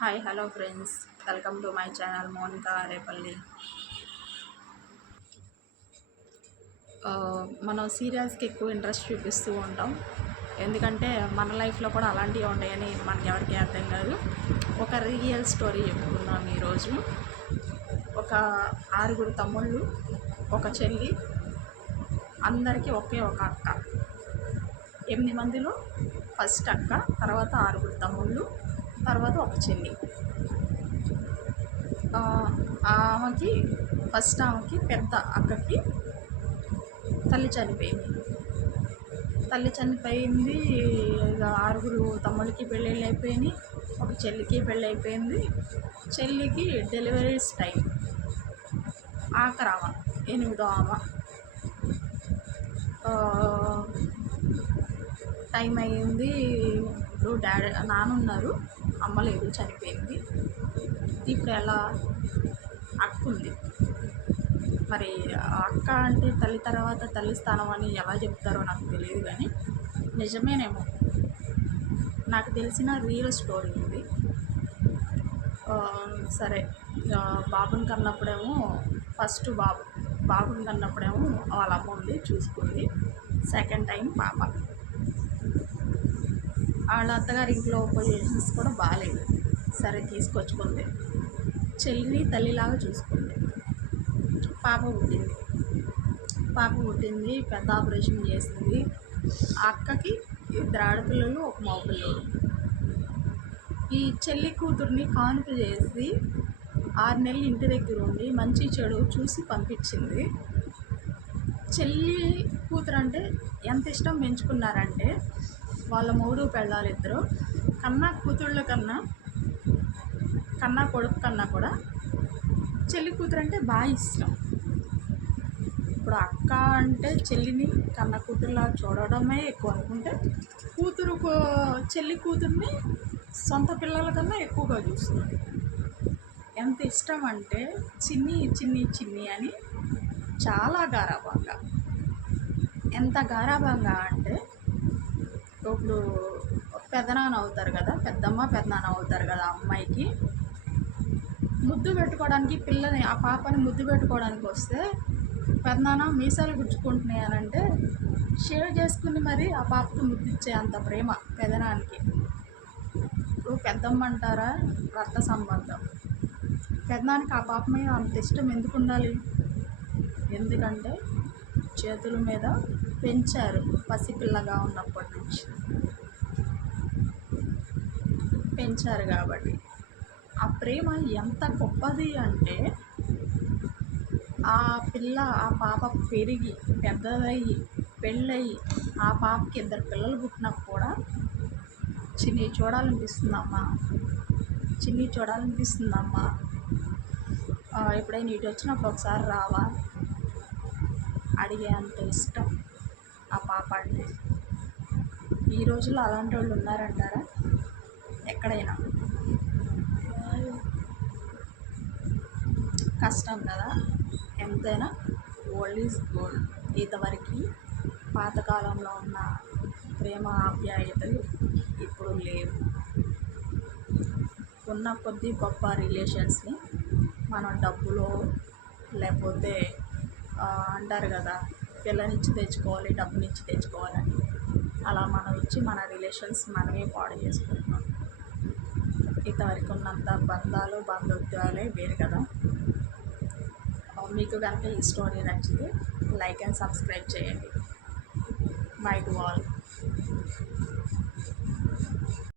Hi hello friends. Welcome to my channel Monika Repalli. మనం సీరియల్స్కి ఎక్కువ ఇంట్రెస్ట్ చూపిస్తూ ఉంటాం. ఎందుకంటే మన లైఫ్లో కూడా అలాంటివి ఉంటాయని మనకి ఎవరికి అర్థం కాదు. ఒక రియల్ స్టోరీ చెప్పుకుందాం ఈరోజు. ఒక ఆరుగురు తమ్ముళ్ళు ఒక చెల్లి అందరికీ ఒకే ఒక అక్క. ఎనిమిది మందిలో ఫస్ట్ అక్క తర్వాత ఆరుగురు తమ్ముళ్ళు. తర్వాత ఒక చెల్లి. ఆ, ఆమెకి ఫస్ట్ ఆమెకి పెద్ద అక్కకి తల్లి చనిపోయింది. తల్లి చనిపోయింది ఆరుగురు తమ్ముడికి పెళ్ళిళ్ళు అయిపోయినాయి ఒక చెల్లికి పెళ్ళి అయిపోయింది. చెల్లికి డెలివరీస్ టైం. ఆఖరి ఆమె ఎనిమిదో ఆమె. టైం అయ్యింది ఇప్పుడు డాడీ నాన్న ఉన్నారు. అమ్మ లేదు చనిపోయింది. ఇప్పుడు ఎలా అక్కుంది మరి అక్క అంటే తల్లి తర్వాత తల్లి స్థానం అని ఎలా చెప్తారో నాకు తెలియదు కానీ నిజమేనేమో. నాకు తెలిసిన రియల్ స్టోరీ ఇది. సరే బాబుని కన్నప్పుడేమో ఫస్ట్ బాబు బాబుని కన్నప్పుడేమో వాళ్ళ అమ్మ ఉంది చూసుకుంది. సెకండ్ టైం పాప. వాళ్ళ అత్తగారి ఇంట్లో పొజిషన్స్ కూడా బాగాలేదు సరే తీసుకొచ్చుకుంది. చెల్లిని తల్లిలాగా చూసుకుంది. పాప పుట్టింది. పాప పుట్టింది పెద్ద ఆపరేషన్ చేసింది. అక్కకి ఇద్దరు ఆడపిల్లలు ఒక మగపిల్లలు. ఈ చెల్లి కూతుర్ని కానుక చేసి ఆరు నెలలు ఇంటి దగ్గర ఉండి మంచి చెడు చూసి పంపించింది. చెల్లి కూతురు అంటే ఎంత ఇష్టం పెంచుకున్నారంటే వాళ్ళ మూడు పెళ్ళాలు ఇద్దరు. కన్నా కూతుళ్ళ కన్నా కన్నా కొడుకు కన్నా కూడా చెల్లి కూతురు అంటే బాగా ఇష్టం. ఇప్పుడు అక్క అంటే చెల్లిని కన్న కూతురులా చూడడమే ఎక్కువ అనుకుంటే కూతురు చెల్లి కూతుర్ని సొంత పిల్లల కన్నా ఎక్కువగా చూస్తుంది ఎంత ఇష్టం అంటే చిన్ని చిన్ని చిన్ని అని చాలా గారాబంగా ఎంత గారాభంగా అంటే ఇప్పుడు పెదనాన్న అవుతారు కదా పెద్దమ్మ పెద్దనాన్న అవుతారు కదా అమ్మాయికి. ముద్దు పెట్టుకోవడానికి పిల్లని ఆ పాపని ముద్దు పెట్టుకోవడానికి వస్తే పెద్దనాన్న మీసాలు గుచ్చుకుంటున్నాయి అని అంటే షేవ్ చేసుకుని మరి ఆ పాపకు ముద్దు ఇచ్చే అంత ప్రేమ పెదనానికి ఇప్పుడు పెద్దమ్మ అంటారా రక్త సంబంధం. పెద్దనానికి ఆ పాప మీద అంత ఇష్టం ఎందుకు ఉండాలి? ఎందుకంటే చేతుల మీద పెంచారు పసిపిల్లగా ఉన్నప్పటి నుంచి. పెంచారు కాబట్టి. ఆ ప్రేమ ఎంత గొప్పది అంటే ఆ పిల్ల ఆ పాప పెరిగి పెద్దదయ్యి పెళ్ళయి ఆ పాపకి ఇద్దరు పిల్లలు పుట్టినప్పుడు కూడా చిన్ని చూడాలనిపిస్తుందమ్మా. చిన్ని చూడాలనిపిస్తుందమ్మా. ఎప్పుడైనా ఇటు వచ్చినప్పుడు ఒకసారి రావా? అడిగే అంత ఇష్టం. ఆ పాప అంటే. ఈ రోజుల్లో అలాంటి వాళ్ళు ఉన్నారంటారా? ఎక్కడైనా? కష్టం కదా. ఎంతైనా ఓల్డ్ ఈజ్ గోల్డ్ ఇంతవరకు పాతకాలంలో ఉన్న ప్రేమ ఆప్యాయతలు ఇప్పుడు లేవు. ఉన్న కొద్ది గొప్ప రిలేషన్స్ని మనం డబ్బులో లేకపోతే అంటారు కదా పిల్లనిచ్చి తెచ్చుకోవాలి డబ్బునిచ్చి తెచ్చుకోవాలని. అలా మనం ఇచ్చి మన రిలేషన్స్ మనమే పాడు చేసుకుంటున్నాం. ఇంతవరకు ఉన్నంత బంధాలు బంధుత్వాలే వేరు కదా. మీకు కనుక ఈ స్టోరీ నచ్చితే లైక్ అండ్ సబ్స్క్రైబ్ చేయండి. Bye to all.